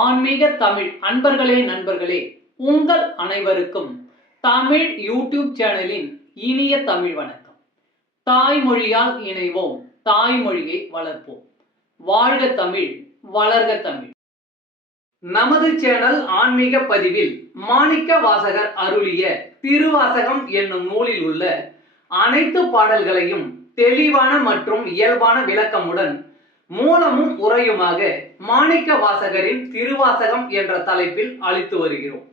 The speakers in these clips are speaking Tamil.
ஆன்மீக தமிழ் அன்பர்களே நண்பர்களே, உங்கள் அனைவருக்கும் தமிழ் யூடியூப் சேனலின் இனிய தமிழ் வணக்கம். தாய்மொழியால் இணைவோம், தாய்மொழியை வளர்ப்போம். வாழ்க தமிழ், வளர்க தமிழ். நமது சேனல் ஆன்மீக பதிவில் மாணிக்க வாசகர் அருளிய திருவாசகம் என்னும் நூலில் உள்ள அனைத்து பாடல்களையும் தெளிவான மற்றும் இயல்பான விளக்கமுடன் மூலமும் உரையுமாக மாணிக்க வாசகரின் திருவாசகம் என்ற தலைப்பில் அளித்து வருகிறோம்.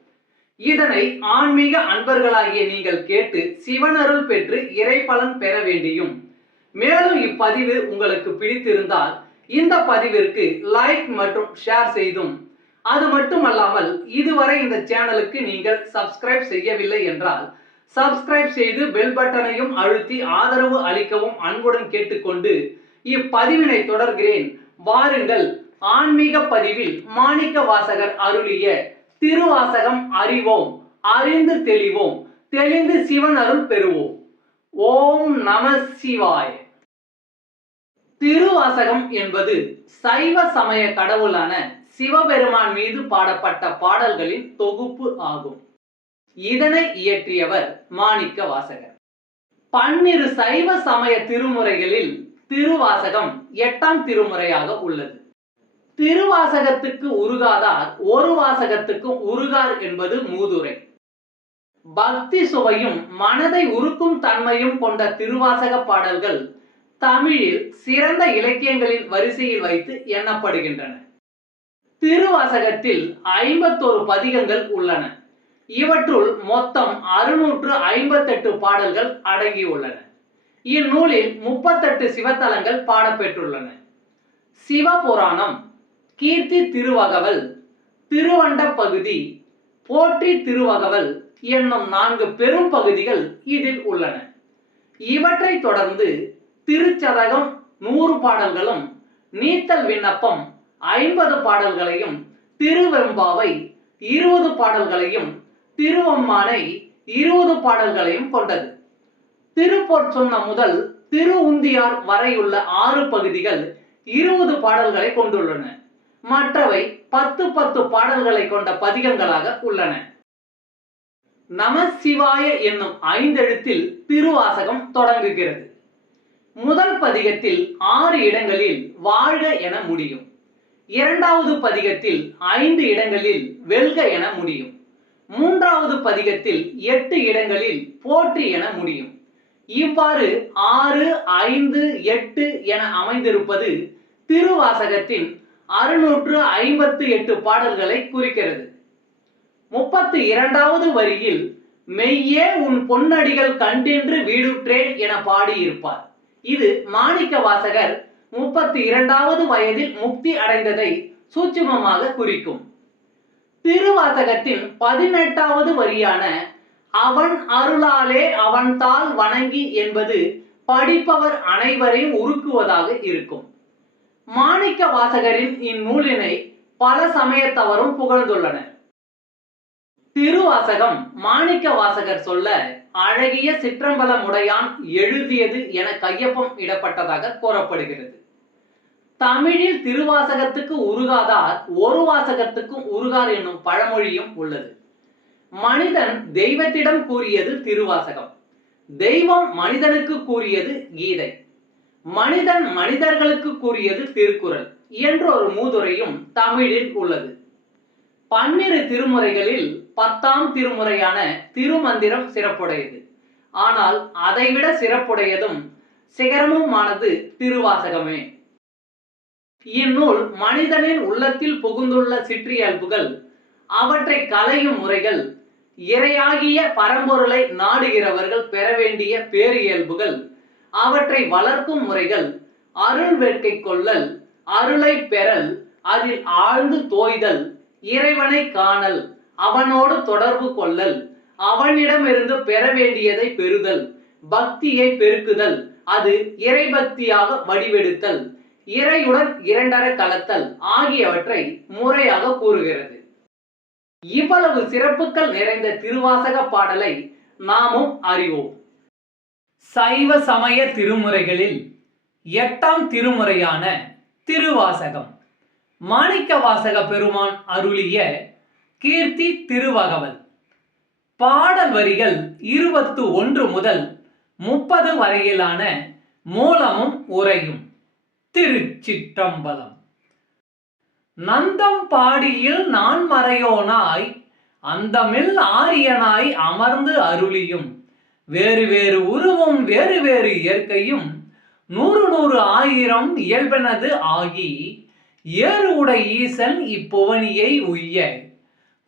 இதனை ஆன்மீக அன்பர்களாகிய நீங்கள் கேட்டு சிவனருள் பெற்று இறைபலன் பெற வேண்டியும், மேலும் இப்பதிவு உங்களுக்கு பிடித்திருந்தால் இந்த பதிவிற்கு லைக் மற்றும் ஷேர் செய்தும், அது மட்டுமல்லாமல் இதுவரை இந்த சேனலுக்கு நீங்கள் சப்ஸ்கிரைப் செய்யவில்லை என்றால் சப்ஸ்கிரைப் செய்து பெல் பட்டனையும் அழுத்தி ஆதரவு அளிக்கவும் அன்புடன் கேட்டுக்கொண்டு இப்பதிவினை தொடர்கிறேன். வாருங்கள், ஆன்மீக பதிவில் மாணிக்க வாசகர் அருளிய திருவாசகம் அறிவோம், அறிந்து தெளிவோம், தெளிந்து சிவன் அருள் பெறுவோம். ஓம் நம சிவாய. திருவாசகம் என்பது சைவ சமய கடவுளான சிவபெருமான் மீது பாடப்பட்ட பாடல்களின் தொகுப்பு ஆகும். இதனை இயற்றியவர் மாணிக்க வாசகர். பன்னிரு சைவ சமய திருமுறைகளில் திருவாசகம் 8ஆம் திருமுறையாக உள்ளது. திருவாசகத்துக்கு உருகாதார் ஒரு வாசகத்துக்கும் உருகார் என்பது மூதுரை. பக்தி சுவையும் மனதை உருக்கும் தன்மையும் கொண்ட திருவாசக பாடல்கள் தமிழில் சிறந்த இலக்கியங்களின் வரிசையில் வைத்து எண்ணப்படுகின்றன. திருவாசகத்தில் 51 பதிகங்கள் உள்ளன. இவற்றுள் மொத்தம் 658 பாடல்கள் அடங்கியுள்ளன. இந்நூலில் 38 சிவத்தலங்கள் பாடப்பெற்றுள்ளன. சிவபுராணம், கீர்த்தி திருவகவல், திருவண்ட பகுதி, போற்றி திருவகவல் என்னும் 4 பெரும் பகுதிகள் இதில் உள்ளன. இவற்றை தொடர்ந்து திருச்சதகம் 100 பாடல்களும், நீத்தல் விண்ணப்பம் 50 பாடல்களையும், திருவெம்பாவை 20 பாடல்களையும், திருவம்மானை 20 பாடல்களையும் கொண்டது. திருப்பொற்சொன்ன முதல் திரு உந்தியார் வரையுள்ள 6 பகுதிகள் 20 பாடல்களை கொண்டுள்ளன. மற்றவை 10 பாடல்களை கொண்ட பதிகங்களாக உள்ளன. நம சிவாய என்னும் 5 எழுத்தில் திருவாசகம் தொடங்குகிறது. முதல் பதிகத்தில் 6 இடங்களில் வாழ்க என முடியும். 2வது பதிகத்தில் 5 இடங்களில் வெல்க என முடியும். 3வது பதிகத்தில் 8 இடங்களில் போற்றி என முடியும். இவ்வாறு 6, 5, 8 என அமைந்திருப்பது திருவாசகத்தின் 658 பாடல்களை குறிக்கிறது. 32வது வரியில் மெய்யே உன் பொன்னடிகள் கண்டின்று வீடுற்றேன் என பாடியிருப்பார். இது மாணிக்க வாசகர் 32வது வயதில் முக்தி அடைந்ததை சூட்சுமமாக குறிக்கும். திருவாசகத்தின் 18வது வரியான அவன் அருளாலே அவன் தாள் வணங்கி என்பது படிப்பவர் அனைவரையும் உருக்குவதாக இருக்கும். மாணிக்க வாசகரின் இந்நூலினை பல சமயத்தவரும் புகழ்ந்துள்ளனர். திருவாசகம் மாணிக்க வாசகர் சொல்ல அழகிய சிற்றம்பலமுடையான் எழுதியது என கையொப்பம் இடப்பட்டதாக கூறப்படுகிறது. தமிழில் திருவாசகத்துக்கு உருகாதார் ஒரு வாசகத்துக்கும் உருகார் என்னும் பழமொழியும் உள்ளது. மனிதன் தெய்வத்திடம் கூறியது திருவாசகம், தெய்வம் மனிதனுக்கு கூறியது கீதை, மனிதன் மனிதர்களுக்கு கூறியது திருக்குறள் என்ற ஒரு மூதுரையும் தமிழில் உள்ளது. 12 திருமுறைகளில் 10ஆம் திருமுறையான திருமந்திரம் சிறப்புடையது. ஆனால் அதைவிட சிறப்புடையதும் சிகரமுமானது திருவாசகமே. இந்நூல் மனிதனின் உள்ளத்தில் புகுந்துள்ள சிற்றியல்புகள், அவற்றை களையும் முறைகள், இறையாகிய பரம்பொருளை நாடுகிறவர்கள் பெற வேண்டிய பேரியல்புகள், அவற்றை வளர்க்கும் முறைகள், அருள் வேட்கை கொள்ளல், அருளை பெறல், அதில் ஆழ்ந்து தோய்தல், இறைவனை காணல், அவனோடு தொடர்பு கொள்ளல், அவனிடமிருந்து பெற வேண்டியதை பெறுதல், பக்தியை பெருக்குதல், அது இறைபக்தியாக வடிவெடுத்தல், இறையுடன் இரண்டர கலத்தல் ஆகியவற்றை முறையாக கூறுகிறது. இவ்வளவு சிறப்புகள் நிறைந்த திருவாசக பாடலை நாமும் அறிவோம். சைவ சமய திருமுறைகளில் 8ஆம் திருமுறையான திருவாசகம் மாணிக்கவாசக பெருமான் அருளிய கீர்த்தி திருவகவல். பாடல் வரிகள் 21 முதல் 30 வரையிலான மூலமும் உரையும். திருச்சிற்றம்பலம். நந்தம் பாடியில் நான் மறையோனாய் அந்தமில் ஆரியனாய் அமர்ந்து அருளியும் வேறு வேறு உருவும் வேறு வேறு இயற்கையும் 100 ஆயிரம் இயல்பெனது ஆகி ஏறு உடை ஈசன் இப்புவனியை உய்ய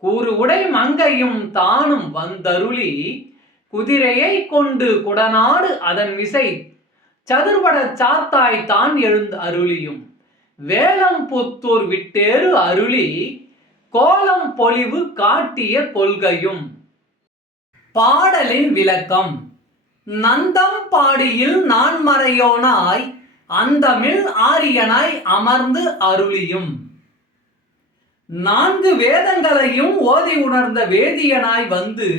கூறு உடை மங்கையும் தானும் வந்தருளி குதிரையை கொண்டு குடநாடு அதன் விசை சதுர்பட சாத்தாய் தான் எழுந்து அருளியும் வேலம் புத்தூர் விட்டேறு அருளி கோலம் பொலிவு காட்டிய கொள்கையும். பாடலின் விளக்கம். நந்தம் பாடியில் நான் மறையோனாய் அந்தமில் ஆரியனாய் அமர்ந்து அருளியும் 4 வேதங்களையும் ஓதி உணர்ந்த வேதியனாய் வந்து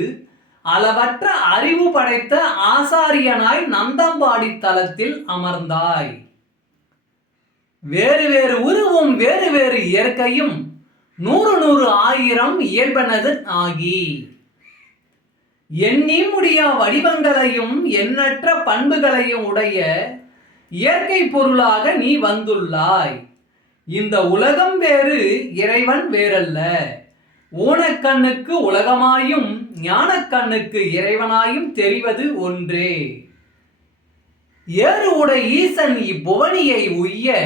அளவற்ற அறிவு படைத்த ஆசாரியனாய் நந்தம்பாடி தலத்தில் அமர்ந்தாய். வேறு வேறு உருவும் வேறு வேறு இயற்கையும் 100 ஆயிரம் இயல்பனது ஆகி எண்ணி முடியா வடிவங்களையும் எண்ணற்ற பண்புகளையும் உடைய இயற்கை பொருளாக நீ வந்துள்ளாய். இந்த உலகம் வேறு, இறைவன் வேறல்ல. ஊனக்கண்ணுக்கு உலகமாயும் ஞானக்கண்ணுக்கு இறைவனாயும் தெரிவது ஒன்றே. ஏறு உடை ஈசன் இப்புவனியை உய்ய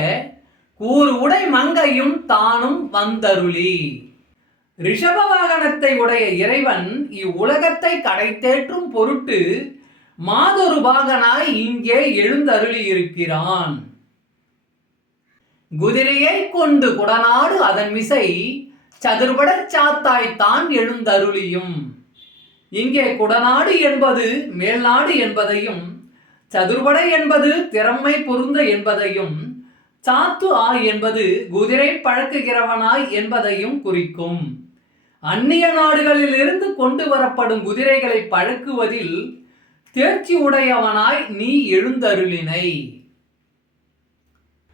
கூறு உடை மங்கையும் தானும் வந்தருளி. ரிஷப வாகனத்தை உடைய இறைவன் இவ்வுலகத்தை கடை தேற்றும் பொருட்டு மாதொரு பாகனாய் இங்கே எழுந்தருளி இருக்கிறான். குதிரையை கொண்டு குடநாடு அதன் மிசை சதுர்பட சாத்தாய் தான் எழுந்தருளியும். இங்கே குடநாடு என்பது மேல்நாடு என்பதையும் சதுர்படை என்பது திறமை பொருந்த என்பதையும் சாத்து என்பது குதிரை பழக்குகிறவனாய் என்பதையும் குறிக்கும். அந்நிய நாடுகளில் இருந்து கொண்டு வரப்படும் குதிரைகளை பழக்குவதில் தேர்ச்சி உடையவனாய் நீ எழுந்தருளினை.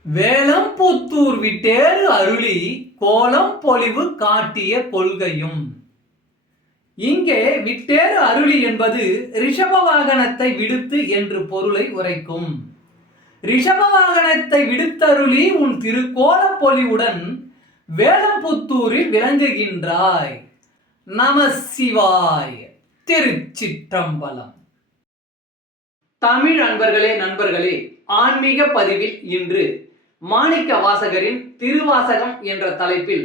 வேலம் புத்தூர் விட்டேறு அருளி கோலம் பொலிவு காட்டிய கொள்கையும். இங்கே விட்டேறு அருளி என்பது ரிஷப வாகனத்தை விடுத்து என்று பொருளை உரைக்கும். ரிஷப வாகனத்தை விடுத்தருளி உன் திருக்கோல பொலிவுடன் வேலம்புத்தூரில் விளங்குகின்றாய். நம சிவாய. திருச்சிற்றம்பலம். தமிழ் நண்பர்களே, ஆன்மீக பதிவில் இன்று மாணிக்கவாசகரின் திருவாசகம் என்ற தலைப்பில்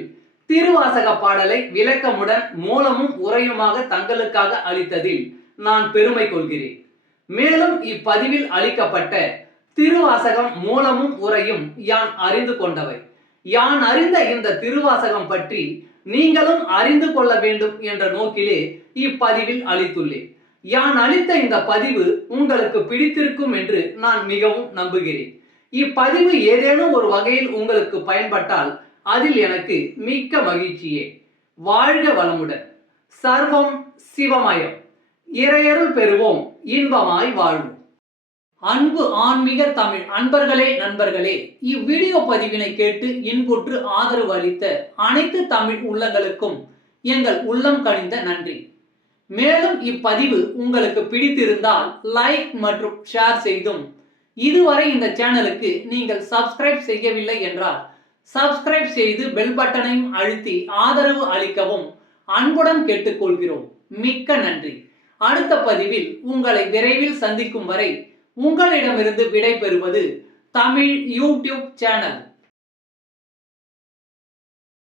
திருவாசக பாடலை விளக்கமுடன் மூலமும் உரையுமாக தங்களுக்காக அளித்ததில் நான் பெருமை கொள்கிறேன். மேலும் இப்பதிவில் அளிக்கப்பட்ட திருவாசகம் மூலமும் உரையும் யான் அறிந்து கொண்டவை. யான் அறிந்த இந்த திருவாசகம் பற்றி நீங்களும் அறிந்து கொள்ள வேண்டும் என்ற நோக்கிலே இப்பதிவில் அளித்துள்ளேன். யான் அளித்த இந்த பதிவு உங்களுக்கு பிடித்திருக்கும் என்று நான் மிகவும் நம்புகிறேன். இப்பதிவு ஏதேனும் ஒரு வகையில் உங்களுக்கு பயன்பட்டால் அதில் எனக்கு மிக்க மகிழ்ச்சியே. வாழ்க வளமுடன். சர்வம் சிவமயம். இறையருள் பெறுவோம், இன்பமாய் வாழ்வோம். அன்பு ஆன்மீக தமிழ் நண்பர்களே, இவ்வீடியோ பதிவினை கேட்டு இன்புற்று ஆதரவு அளித்த அனைத்து தமிழ் உள்ளங்களுக்கும் எங்கள் உள்ளம் கனிந்த நன்றி. மேலும் இப்பதிவு உங்களுக்கு பிடித்திருந்தால் லைக் மற்றும் ஷேர் செய்தும், இதுவரை இந்த சேனலுக்கு நீங்கள் சப்ஸ்கிரைப் செய்யவில்லை என்றால் சப்ஸ்கிரைப் செய்து பெல் பட்டனையும் அழுத்தி ஆதரவு அளிக்கவும் அன்புடன் கேட்டுக்கொள்கிறோம். மிக்க நன்றி. அடுத்த பதிவில் உங்களை விரைவில் சந்திக்கும் வரை உங்களிடமிருந்து விடை பெறுவது தமிழ் யூடியூப் சேனல்.